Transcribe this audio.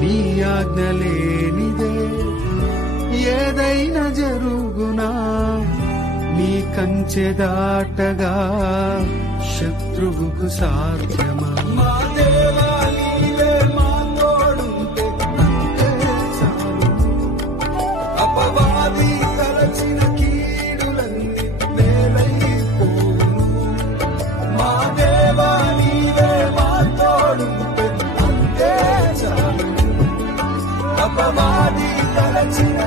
నీ ఆజ్ఞ లేనిదే ఏదైనా జరుగునా, నీ కంచె దాటగా శత్రువుకు సాధ్యమా? మా దేవా నీవే మా తోడుంటే అంతే చాలు. అపవాది తలచిన కీడులన్నీ మేలైపోవును. మా దేవా నీవే మా తోడుంటే అంతే చాలు. అపవాది తలచిన